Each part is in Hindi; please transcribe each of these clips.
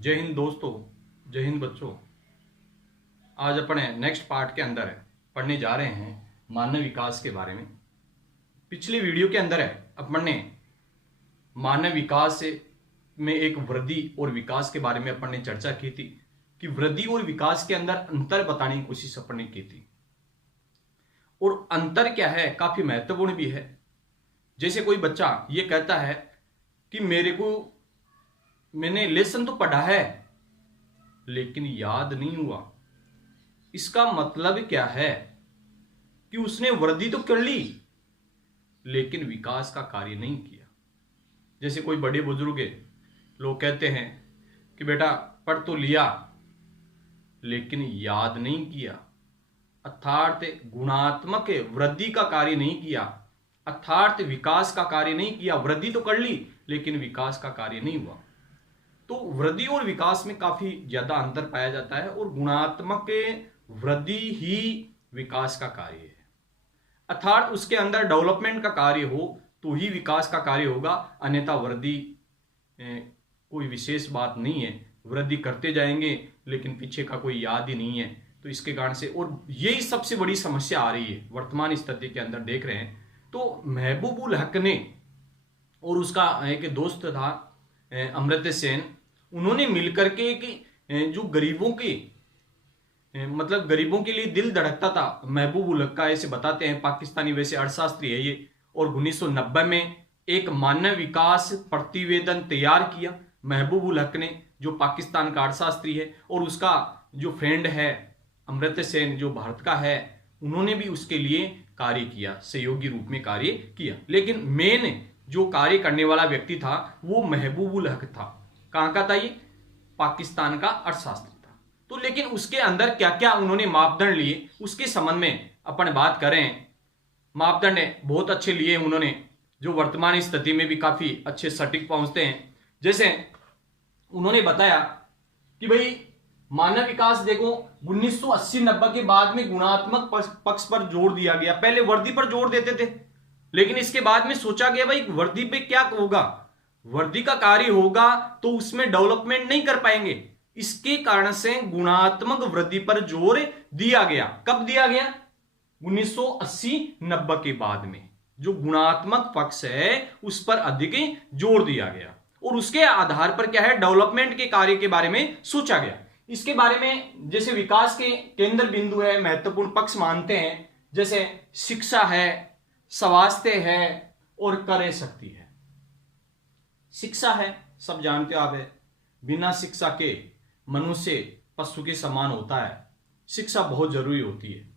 जय हिंद दोस्तों, जय हिंद बच्चों। आज अपने नेक्स्ट पार्ट के अंदर पढ़ने जा रहे हैं मानव विकास के बारे में। पिछली वीडियो के अंदर अपन ने मानव विकास में एक वृद्धि और विकास के बारे में अपन ने चर्चा की थी कि वृद्धि और विकास के अंदर अंतर बताने की कोशिश अपन ने की थी। और अंतर क्या है, काफी महत्वपूर्ण भी है। जैसे कोई बच्चा ये कहता है कि मैंने लेसन तो पढ़ा है लेकिन याद नहीं हुआ। इसका मतलब क्या है कि उसने वृद्धि तो कर ली लेकिन विकास का कार्य नहीं किया। जैसे कोई बड़े बुजुर्ग लोग कहते हैं कि बेटा पढ़ तो लिया लेकिन याद नहीं किया, अर्थात गुणात्मक वृद्धि का कार्य नहीं किया, अर्थात विकास का कार्य नहीं किया। वृद्धि तो कर ली लेकिन विकास का कार्य नहीं हुआ। तो वृद्धि और विकास में काफी ज्यादा अंतर पाया जाता है और गुणात्मक वृद्धि ही विकास का कार्य है। अर्थात उसके अंदर डेवलपमेंट का कार्य हो तो ही विकास का कार्य होगा, अन्यथा वृद्धि कोई विशेष बात नहीं है। वृद्धि करते जाएंगे लेकिन पीछे का कोई याद ही नहीं है। तो इसके कारण से, और यही सबसे बड़ी समस्या आ रही है वर्तमान स्थिति के अंदर देख रहे हैं। तो महबूब उल हक ने और उसका एक दोस्त था अमर्त्य सेन, उन्होंने मिलकर के कि जो गरीबों के लिए दिल धड़कता था महबूब उल हक का, ऐसे बताते हैं पाकिस्तानी, वैसे अर्थशास्त्री है ये। और 1990 में एक मानव विकास प्रतिवेदन तैयार किया महबूब उल हक ने, जो पाकिस्तान का अर्थशास्त्री है। और उसका जो फ्रेंड है अमर्त्य सेन, जो भारत का है, उन्होंने भी उसके लिए कार्य किया, सहयोगी रूप में कार्य किया। लेकिन मेन जो कार्य करने वाला व्यक्ति था वो महबूब उल हक था। कहां का था ये? पाकिस्तान का अर्थशास्त्री था। तो लेकिन उसके अंदर क्या क्या उन्होंने मापदंड लिए उसके संबंध में अपन बात करें। मापदंड बहुत अच्छे लिए उन्होंने, जो वर्तमान स्थिति में भी काफी अच्छे सटीक पहुंचते हैं। जैसे उन्होंने बताया कि भाई मानव विकास देखो 1980-90 के बाद में गुणात्मक पक्ष पर जोर दिया गया। पहले वृद्धि पर जोर देते थे लेकिन इसके बाद में सोचा गया भाई वृद्धि पे क्या होगा, वृद्धि का कार्य होगा तो उसमें डेवलपमेंट नहीं कर पाएंगे। इसके कारण से गुणात्मक वृद्धि पर जोर दिया गया। कब दिया गया? 1980-90 के बाद में जो गुणात्मक पक्ष है उस पर अधिक जोर दिया गया और उसके आधार पर क्या है, डेवलपमेंट के कार्य के बारे में सोचा गया। इसके बारे में जैसे विकास के केंद्र बिंदु है, महत्वपूर्ण पक्ष मानते हैं, जैसे शिक्षा है, स्वास्थ्य है और क्रय शक्ति है। शिक्षा है, सब जानते हो आप है, बिना शिक्षा के मनुष्य पशु के समान होता है। शिक्षा बहुत जरूरी होती है।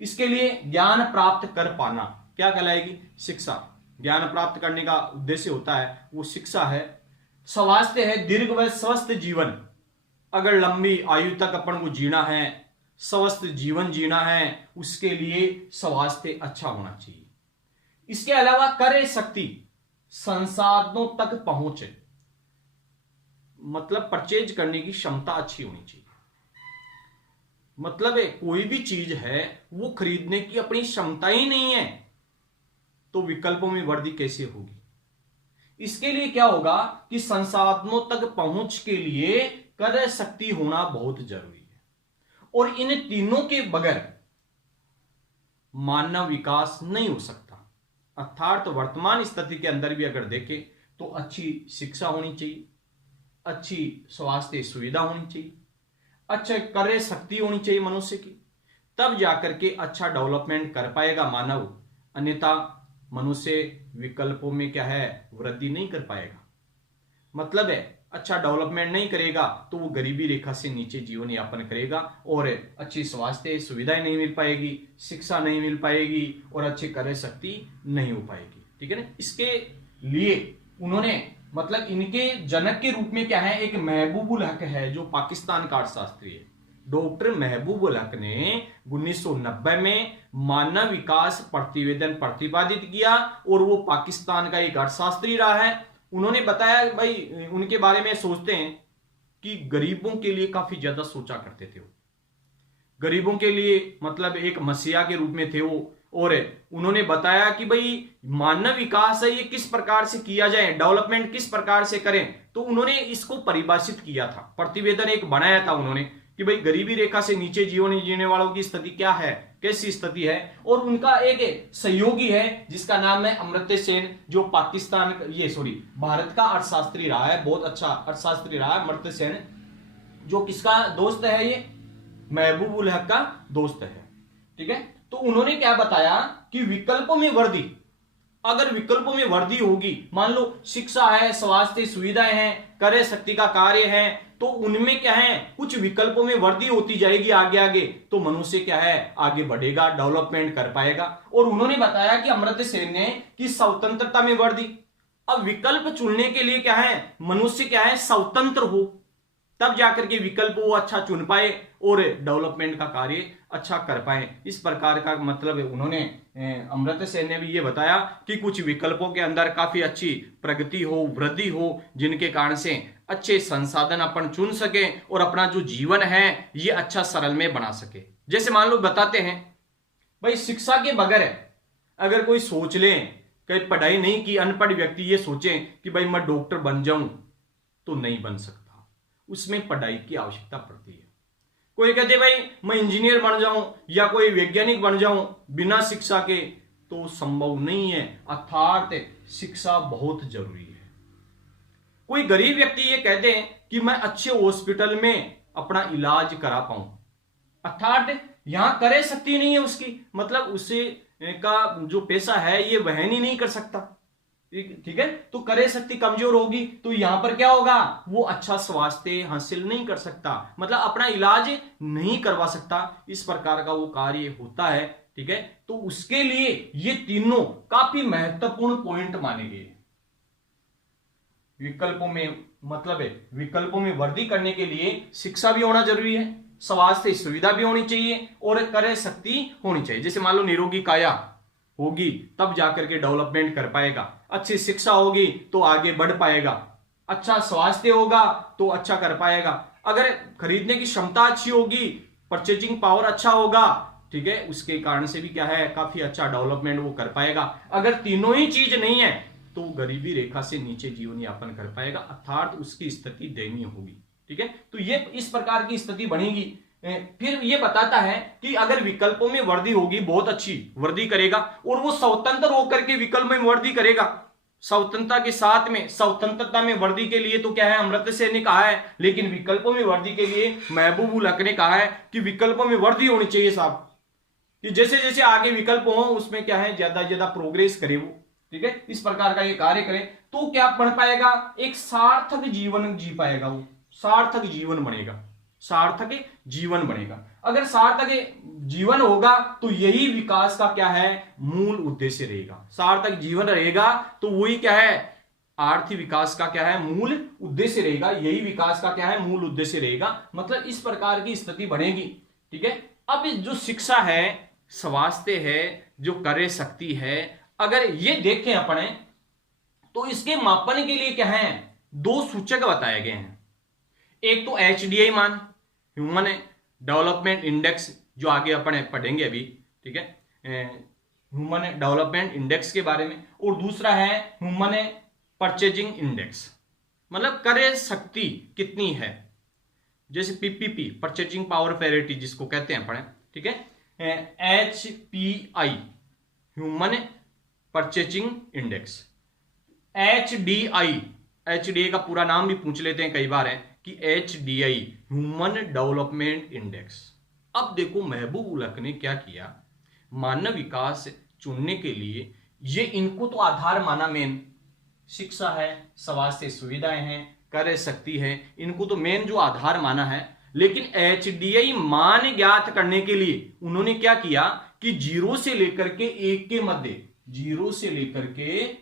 इसके लिए ज्ञान प्राप्त कर पाना क्या कहलाएगी? शिक्षा। ज्ञान प्राप्त करने का उद्देश्य होता है वो शिक्षा है। स्वास्थ्य है, दीर्घ व स्वस्थ जीवन। अगर लंबी आयु तक अपन को जीना है, स्वस्थ जीवन जीना है, उसके लिए स्वास्थ्य अच्छा होना चाहिए। इसके अलावा क्रय शक्ति, संसाधनों तक पहुंच, मतलब परचेज करने की क्षमता अच्छी होनी चाहिए। मतलब कोई भी चीज है वो खरीदने की अपनी क्षमता ही नहीं है तो विकल्पों में वृद्धि कैसे होगी? इसके लिए क्या होगा कि संसाधनों तक पहुंच के लिए क्रय शक्ति होना बहुत जरूरी है। और इन तीनों के बगैर मानव विकास नहीं हो सकता। अर्थात वर्तमान स्थिति के अंदर भी अगर देखें तो अच्छी शिक्षा होनी चाहिए, अच्छी स्वास्थ्य सुविधा होनी चाहिए, अच्छा क्रय शक्ति होनी चाहिए मनुष्य की, तब जाकर के अच्छा डेवलपमेंट कर पाएगा मानव। अन्यथा मनुष्य विकल्पों में क्या है, वृद्धि नहीं कर पाएगा। मतलब है अच्छा डेवलपमेंट नहीं करेगा तो वो गरीबी रेखा से नीचे जीवन यापन करेगा और अच्छी स्वास्थ्य सुविधाएं नहीं मिल पाएगी, शिक्षा नहीं मिल पाएगी और अच्छी क्रय शक्ति नहीं हो पाएगी। ठीक है ना? इसके लिए उन्होंने, मतलब इनके जनक के रूप में क्या है, एक महबूब उल हक है जो पाकिस्तान का अर्थशास्त्री है। डॉक्टर महबूब उल हक ने 1990 में मानव विकास प्रतिवेदन प्रतिपादित किया और वो पाकिस्तान का एक अर्थशास्त्री रहा है। उन्होंने बताया भाई उनके बारे में सोचते हैं कि गरीबों के लिए काफी ज्यादा सोचा करते थे वो। गरीबों के लिए मतलब एक मसीहा के रूप में थे वो, और उन्होंने बताया कि भाई मानव विकास है ये किस प्रकार से किया जाए, डेवलपमेंट किस प्रकार से करें। तो उन्होंने इसको परिभाषित किया था, प्रतिवेदन एक बनाया था उन्होंने कि भाई गरीबी रेखा से नीचे जीवन जीने वालों की स्थिति क्या है, कैसी स्थिति है। और उनका एक सहयोगी है जिसका नाम है अमर्त्य सेन, जो पाकिस्तान भारत का अर्थशास्त्री रहा है, बहुत अच्छा अर्थशास्त्री रहा है अमर्त्य सेन, जो किसका दोस्त है, ये महबूब उल हक का दोस्त है। ठीक है, तो उन्होंने क्या बताया कि विकल्पों में वृद्धि, अगर विकल्पों में वृद्धि होगी, मान लो शिक्षा है, स्वास्थ्य सुविधाएं हैं, क्रय शक्ति का कार्य है, तो उनमें क्या है कुछ विकल्पों में वृद्धि होती जाएगी आगे आगे, तो मनुष्य क्या है आगे बढ़ेगा, डेवलपमेंट कर पाएगा। और उन्होंने बताया कि अमर्त्य सेन ने कि स्वतंत्रता में वृद्धि, अब विकल्प चुनने के लिए क्या है मनुष्य क्या है स्वतंत्र हो, तब जाकर के विकल्प वो अच्छा चुन पाए और डेवलपमेंट का कार्य अच्छा कर पाए। इस प्रकार का मतलब है उन्होंने अमर्त्य सेन ने भी ये बताया कि कुछ विकल्पों के अंदर काफी अच्छी प्रगति हो, वृद्धि हो, जिनके कारण से अच्छे संसाधन अपन चुन सके और अपना जो जीवन है ये अच्छा सरल में बना सके। जैसे मान लो बताते हैं भाई शिक्षा के बगैर अगर कोई सोच ले कहीं पढ़ाई नहीं की, अनपढ़ व्यक्ति ये सोचे कि भाई मैं डॉक्टर बन जाऊं, तो नहीं बन सकता, उसमें पढ़ाई की आवश्यकता पड़ती है। कोई कहते भाई मैं इंजीनियर बन जाऊं या कोई वैज्ञानिक बन जाऊं बिना शिक्षा के, तो संभव नहीं है, अर्थात शिक्षा बहुत जरूरी है। कोई गरीब व्यक्ति ये कहते हैं कि मैं अच्छे हॉस्पिटल में अपना इलाज करा पाऊं, अर्थात यहां करे सकती नहीं है उसकी, मतलब उसे का जो पैसा है ये वहन ही नहीं कर सकता। ठीक है, तो क्रय शक्ति कमजोर होगी तो यहां पर क्या होगा, वो अच्छा स्वास्थ्य हासिल नहीं कर सकता, मतलब अपना इलाज नहीं करवा सकता, इस प्रकार का वो कार्य होता है। ठीक है, तो उसके लिए ये तीनों काफी महत्वपूर्ण पॉइंट माने गए। विकल्पों में मतलब है विकल्पों में वृद्धि करने के लिए शिक्षा भी होना जरूरी है, स्वास्थ्य सुविधा भी होनी चाहिए और क्रय शक्ति होनी चाहिए। जैसे मान लो निरोगी काया होगी तब जाकर के डेवलपमेंट कर पाएगा, अच्छी शिक्षा होगी तो आगे बढ़ पाएगा, अच्छा स्वास्थ्य होगा तो अच्छा कर पाएगा, अगर खरीदने की क्षमता अच्छी होगी, परचेजिंग पावर अच्छा होगा, ठीक है, उसके कारण से भी क्या है काफी अच्छा डेवलपमेंट वो कर पाएगा। अगर तीनों ही चीज नहीं है तो गरीबी रेखा से नीचे जीवन यापन कर पाएगा, अर्थात उसकी स्थिति दयनीय होगी। ठीक है, तो ये इस प्रकार की स्थिति बनेगी। फिर ये बताता है कि अगर विकल्पों में वृद्धि होगी, बहुत अच्छी वृद्धि करेगा और वो स्वतंत्र होकर के विकल्प में वृद्धि करेगा, स्वतंत्रता के साथ में स्वतंत्रता में वृद्धि के लिए तो क्या है अमर्त्य सेन ने कहा है, लेकिन विकल्पों में वृद्धि के लिए महबूब उल हक ने कहा है कि विकल्पों में वृद्धि होनी चाहिए साहब, कि जैसे जैसे आगे विकल्प हो उसमें क्या है ज्यादा ज्यादा प्रोग्रेस करे वो। ठीक है, इस प्रकार का ये कार्य करे तो क्या बन पाएगा, एक सार्थक जीवन जी पाएगा, वो सार्थक जीवन बनेगा, सार्थक जीवन बनेगा। अगर सार्थक जीवन होगा तो यही विकास का क्या है मूल उद्देश्य रहेगा, सार्थक जीवन रहेगा तो वही क्या है आर्थिक विकास का क्या है मूल उद्देश्य रहेगा, यही विकास का क्या है मूल उद्देश्य रहेगा, मतलब इस प्रकार की स्थिति बनेगी। ठीक है, अब जो शिक्षा है, स्वास्थ्य है, जो क्रय शक्ति है, अगर ये देखें अपने तो इसके मापन के लिए क्या है दो सूचक बताए गए हैं। एक तो HDI मान, ह्यूमन डेवलपमेंट इंडेक्स, जो आगे अपन पढ़ेंगे अभी। ठीक है, ह्यूमन डेवलपमेंट इंडेक्स के बारे में, और दूसरा है ह्यूमन परचेजिंग इंडेक्स, मतलब क्रय शक्ति कितनी है, जैसे PPP परचेजिंग पावर पैरिटी जिसको कहते हैं पढ़े। ठीक है, HPI human purchasing index, HDI का पूरा नाम भी पूछ लेते हैं कई बार है कि HDI ह्यूमन डेवलपमेंट इंडेक्स। अब देखो महबूब उल हक ने क्या किया, मानव विकास चुनने के लिए ये इनको तो आधार माना, मेन शिक्षा है, स्वास्थ्य सुविधाएं हैं, क्रय शक्ति है, इनको तो मेन जो आधार माना है। लेकिन HDI मान ज्ञात करने के लिए उन्होंने क्या किया कि 0 से लेकर के 1 के मध्य, 0 से लेकर के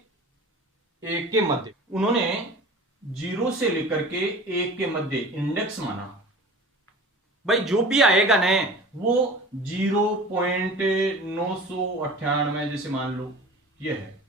1 के मध्य, उन्होंने 0 से लेकर के 1 के मध्य इंडेक्स माना। भाई जो भी आएगा ना वो 0.998 जैसे मान लो ये है,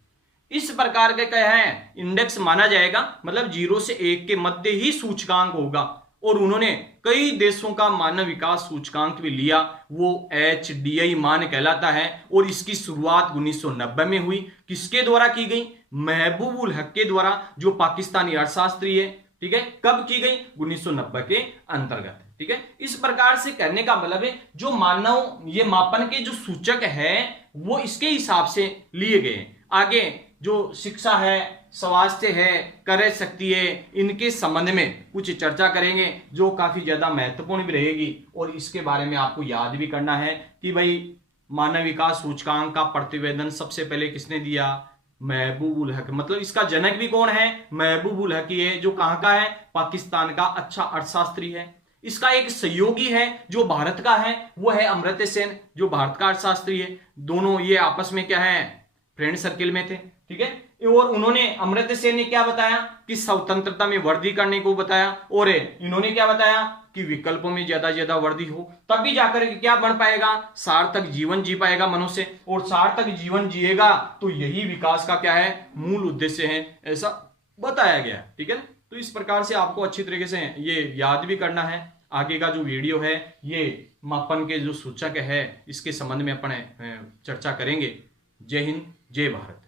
इस प्रकार के क्या है इंडेक्स माना जाएगा, मतलब 0 से 1 के मध्य ही सूचकांक होगा, और उन्होंने कई देशों का मानव विकास सूचकांक भी लिया, वो HDI मान कहलाता है। और इसकी शुरुआत 1990 में हुई। किसके द्वारा की गई? महबूब उल हक के द्वारा, जो पाकिस्तानी अर्थशास्त्री है। ठीक है, कब की गई? 1990 के अंतर्गत। ठीक है, इस प्रकार से कहने का मतलब है जो मानव ये मापन के जो सूचक है वो इसके हिसाब से लिए गए। आगे जो शिक्षा है, स्वास्थ्य है, क्रय शक्ति है, इनके संबंध में कुछ चर्चा करेंगे जो काफी ज्यादा महत्वपूर्ण भी रहेगी। और इसके बारे में आपको याद भी करना है कि भाई मानव विकास सूचकांक का प्रतिवेदन सबसे पहले किसने दिया? महबूब उल हक। मतलब इसका जनक भी कौन है? महबूब उल हक ही है, जो कहां का है? पाकिस्तान का अच्छा अर्थशास्त्री है। इसका एक सहयोगी है जो भारत का है, वो है अमर्त्य सेन, जो भारत का अर्थशास्त्री है। दोनों ये आपस में क्या है? फ्रेंड सर्किल में थे। ठीक है, और उन्होंने, अमर्त्य सेन ने क्या बताया कि स्वतंत्रता में वृद्धि करने को बताया, और इन्होंने क्या बताया कि विकल्पों में ज्यादा वृद्धि हो, तभी जाकर क्या बन पाएगा? सार्थक जीवन जी पाएगा मनुष्य। और सार्थक जीवन जिएगा तो यही विकास का क्या है? मूल उद्देश्य है, ऐसा बताया गया। ठीक है, तो इस प्रकार से आपको अच्छी तरीके से ये याद भी करना है। आगे का जो वीडियो है ये मापन के जो सूचक है इसके संबंध में अपन चर्चा करेंगे। जय हिंद, जय भारत।